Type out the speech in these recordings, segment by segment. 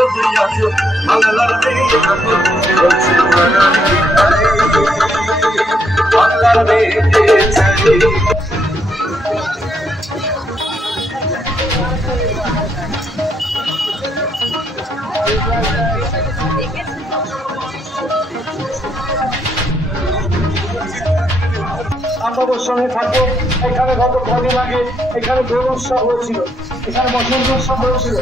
যদি আসো বাংলার মেয়ে থাকো বাংলার মেয়েকে চাই। আপনাদের সঙ্গে থাকবো। এখানে গত কদিন আগে এখানে দোল উৎসব হয়েছিল, এখানে বসন্ত উৎসব হয়েছিল।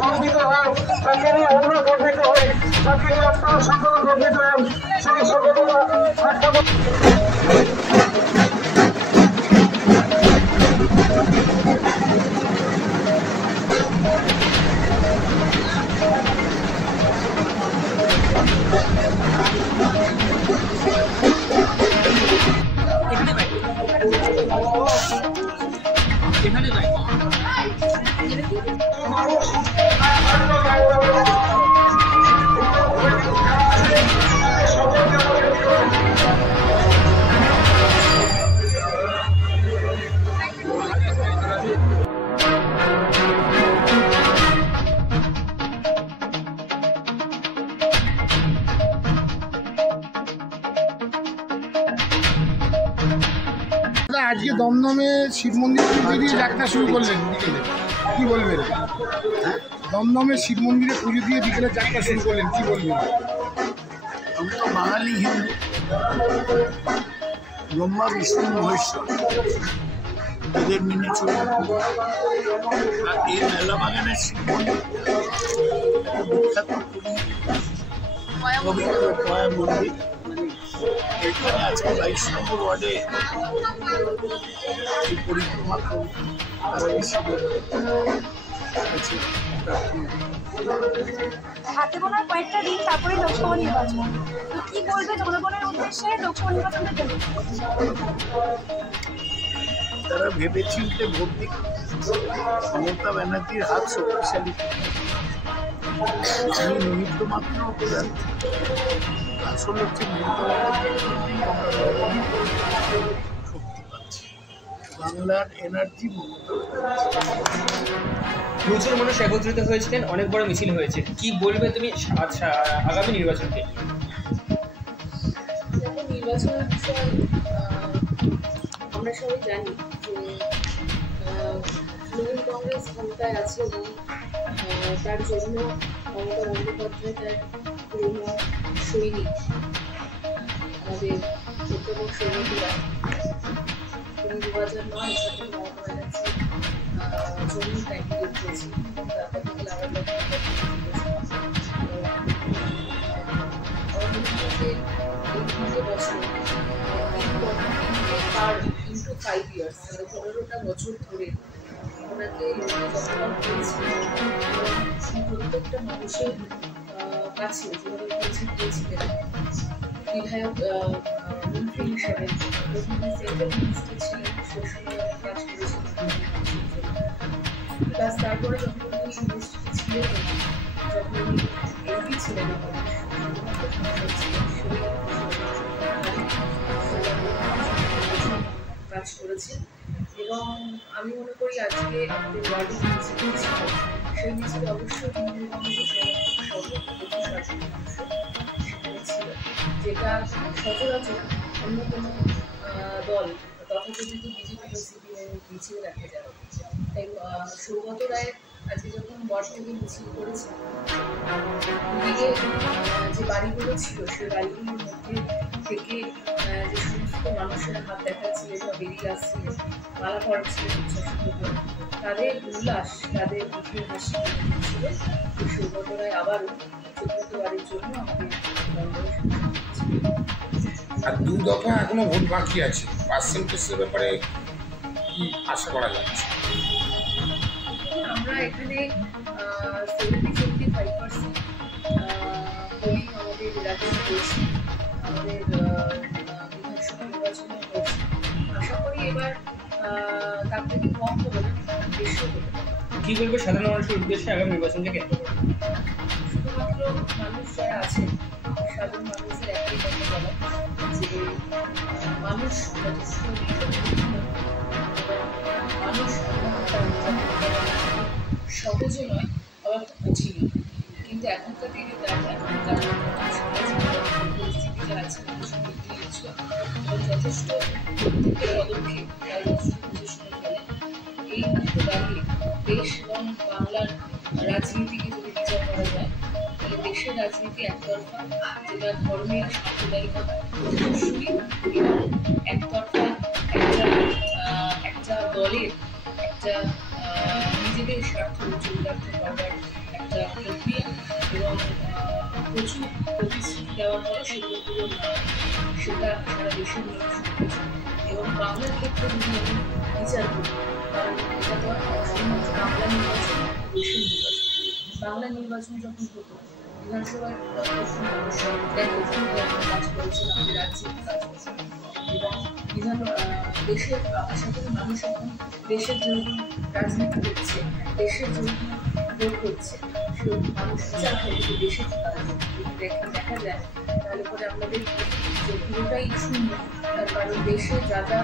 গর্বিত হয় তাকে নিয়ে আমরা গর্বিত হই, তাকে নিয়ে আপনারা সকলে গর্বিত হন। সেই সকলেরা একটা আজকে দমদমে শিব মন্দির পুজো দিয়ে যাত্রা শুরু করলেন বিকেলে, কি বলবেন? দমদমে শিব মন্দিরে পুজো দিয়ে বিকেলে যাত্রা শুরু করলেন, কি বলবেন? আমি তো বাঙালি হিন্দু, ব্রহ্মা বিষ্ণু মহেশ্বর এদের মেনে চলি। আর এই মেলা বাগানের শিব মন্দির বিখ্যাত পবিত্র কয়া মন্দির। এখানে আজকে 22 নম্বর ওয়ার্ডে পরিক্রমা হাতে গোনার কয়েকটা দিন তারপরে লোকসভা নির্বাচন, তো কি বলবে জনগণের উদ্দেশ্যে লোকসভা নির্বাচনের জন্য? তারা ভেবে চিন্তে ভোট দিক। মমতা ব্যানার্জির হাত শক্তিশালী, আমি নিমিত্ত মাত্র প্রধান। আসল হচ্ছে মমতা ব্যানার্জির জন্যই আমরা শক্তি পাচ্ছি। বাংলার এনার্জি মমতা। প্রচুর মানুষ একত্রিত হয়েছিলেন, অনেক বড় মিছিল হয়েছে, কি বলবে তুমি আচ্ছা আগামী নির্বাচনকে? নির্বাচনের বিষয়ে আমরা সবাই জানি যে তৃণমূল কংগ্রেস ক্ষমতায় আছে এবং তার জন্য মমতা বন্দ্যোপাধ্যায় তার পুরনো সৈনিক আমাদের অধ্যাপক সৈনিকরা তিনি 2009 সালে মমতা ব্যানার্জি জন্য ক্যান্ডিডেট করেছি এবং তারপর থেকে লাগাতার এই 3 বছর পার ইন্টু 5 ইয়ার্স মানে 15টা বছর ধরে ওনাকে লোকে যতবার করেছি প্রত্যেকটা মানুষের কাছে যেভাবে পেয়েছিলেন বিধায়ক মন্ত্রী হিসাবে সেন্ট্রাল মিনিস্টার ছিলেন, সে সময় কাজ করেছিলেন। প্লাস তারপরে যখন উনি মিনিস্ট্রি ছিলেন, যখন উনি এমপি ছিলেন, কাজ করেছেন। এবং আমি মনে করি আজকে আমাদের ওয়ার্ডে যে মিছিল ছিল সেই মিছিলে অবশ্যই তৃণমূল কংগ্রেসের সেখানে ছিল, যেটা সচরাচর অন্য কোনো দল তথাকথিত বিজেপি বা সিপিএম মিছিল দেখা যাবে। তাই সৌগত রায় আজকে যখন ওয়ার্ড থেকে মিছিল করেছে, দিকে যে বাড়িগুলো ছিল সেই বাড়িগুলোর মধ্যে থেকে যে সমস্ত মানুষের হাত দেখাচ্ছিলেন বা বেরিয়ে আসছিলেন, মালা পড়াচ্ছিলেন উচ্ছ্বাসিত, তাদের উল্লাস, তাদের মুখের হাসি ছিল যে সৌগত রায় আবারও চতুর্থবারের জন্য আমাদের আর 2 দফা এখনো ভোট বাকি আছে, পার্সেন্টেজের ব্যাপারে কি আশা করা যাচ্ছে? আমরা এখানে 70-75% পোলিং আমাদের রাজ্যে হয়েছে, আমাদের বিধানসভা নির্বাচনে হয়েছে। আশা করি এবার তার থেকে কম হবে না, বেশি হবে। কি বলবে সাধারণ মানুষের উদ্দেশ্যে আগামী নির্বাচনকে কেন্দ্র করে? শুধুমাত্র মানুষ যারা আছেন, সাধারণ মানুষের একটাই কথা বলা যে মানুষ যথেষ্ট মানুষ সহজে নয়, আবার খুব কঠিন, কিন্তু এখনকার দিনে দাঁড়ায় সামাজিক পরিস্থিতি যা আছে মানুষের নিয়েছিল এবং যথেষ্ট প্রত্যেকের পদক্ষেপ তারা যথেষ্ট বুঝে শুনে ফেলে। এই মুহূর্তে দাঁড়িয়ে দেশ এবং বাংলার রাজনীতিকে যদি বিচার করা যায় তাহলে দেশের রাজনীতি একতরফা, যেটা ধর্মের সাম্প্রদায়িকতা শুরু এবং একতরফা একটা দলের একটা নিজেদের স্বার্থ চরিতার্থ করবার একটা প্রক্রিয়া এবং প্রচুর প্রতিশ্রুতি দেওয়ার পরে সেগুলো পূরণ হয়, সেটা সারা দেশের মানুষ এবং বাংলার ক্ষেত্রে যদি আমি বিচার করি, কারণ এটা তো শুধুমাত্র বাংলা নির্বাচন, দেশের নির্বাচন। বাংলা নির্বাচন যখন হতো বিধানসভার দেখো কাজ করেছেন, আমাদের রাজ্যে কাজ করেছে এবং দেশের আশা করি মানুষ এখন দেশের জন্য রাজনীতি করছে, দেশের জন্য ভোট করছে, সেরকম মানুষ বিচার করে যে দেশের কাজ যদি দেখা যায় তাহলে পরে আমাদের যে পুরোটাই শূন্য। তার কারণ দেশে যা যা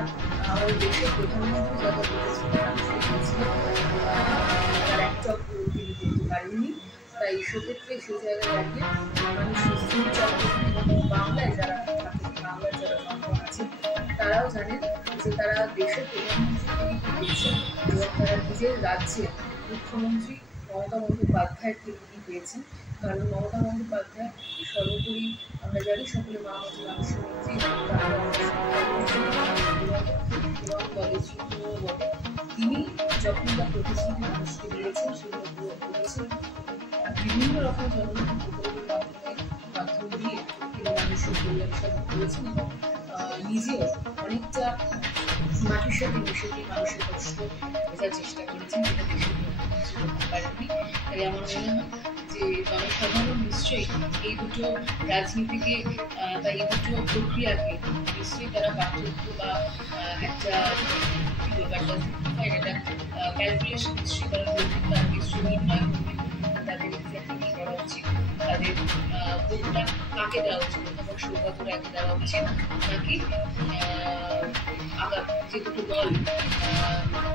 আমাদের দেশের প্রধানমন্ত্রী যা যা প্রতিশ্রুতি মানুষকে দিয়েছিল তার একটা তিনি করতে পারেননি। তাই সেক্ষেত্রে সেই জায়গায় দাঁড়িয়ে মানুষ বিচার করবেন এবং বাংলায় যারা থাকে, বাংলার যারা জনগণ আছে তারাও জানেন যে তারা দেশের প্রধানমন্ত্রী থেকে কী পেয়েছেন এবং তারা নিজের রাজ্যের মুখ্যমন্ত্রী মমতা বন্দ্যোপাধ্যায়ের থেকে কী পেয়েছেন। কারণ মমতা বন্দ্যোপাধ্যায় সর্বোপরি আমরা জানি সকলে মানবী মানুষের মধ্যে এবং দলের সুপ্রিমো বলে তিনি যখন তার প্রতিশ্রুতি মানুষকে দিয়েছেন সেগুলো বলেছেন বিভিন্ন রকম জনগণ প্রকল্পের মাধ্যম দিয়ে তিনি মানুষের কল্যাণ সাধন করেছেন এবং নিজেও অনেকটা মাটির সাথে মিশে দিয়ে মানুষের কষ্ট বোঝার চেষ্টা করেছেন, যেটা দেশের মুখ্যমন্ত্রী করতে পারেননি। তাই আমার মনে হয় যে জনসাধারণ নিশ্চয়ই এই দুটো রাজনীতিকে বা এই দুটো প্রক্রিয়াকে নিশ্চয়ই তারা পার্থক্য বা একটা কী বলবো একটা ক্যালকুলেশন নিশ্চয়ই তারা করবেন, তারা নিশ্চয়ই নির্ণয় করবেন তাদের এক্স্যাক্টলি কী করা উচিত, তাদের ভোটটা কাকে দেওয়া উচিত, অথবা সৌগত রায়কে দেওয়া উচিত নাকি যে দুটো দল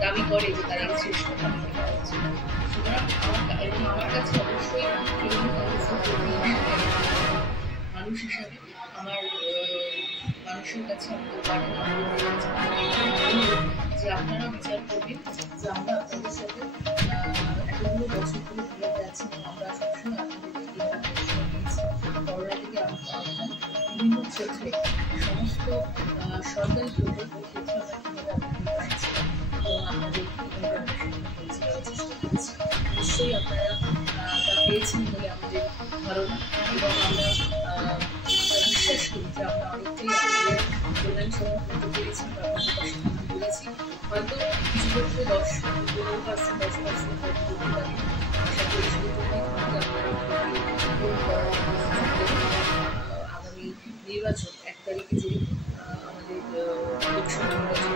দাবি করে যে তারা শ্রেষ্ঠ তাদেরকে দেওয়া উচিত। সুতরাং আমার কাছে অবশ্যই মানুষ হিসাবে আমার মানুষের কাছে যে আপনারা বিচার করবেন যে আমরা আপনাদের সাথে এতগুলো বছর ধরে ঘুরে বেড়াচ্ছি এবং আমরা সবসময় আপনাদেরকে দিয়েছি করোনা থেকে আমরা বিভিন্ন ক্ষেত্রে সমস্ত সরকারি প্রকল্পের ক্ষেত্রে আমরা কীভাবে আপনাদের পাচ্ছি এবং আপনাদেরকে চেষ্টা করেছি। নিশ্চয়ই আপনারা তা পেয়েছেন বলে আমাদের ধারণা এবং আমরা বিশ্বাস করি যে আমরা অনেকটাই আমাদের কল্যাণ সাধন করতে পেরেছি বা আপনাদের পাশে থাকতে পেরেছি। হয়তো কিছু ক্ষেত্রে 10% 10% হয়তো করতে পারি। আশা করি সেক্ষেত্রে আগামী নির্বাচন 1 তারিখে যে আমাদের লোকসভা নির্বাচন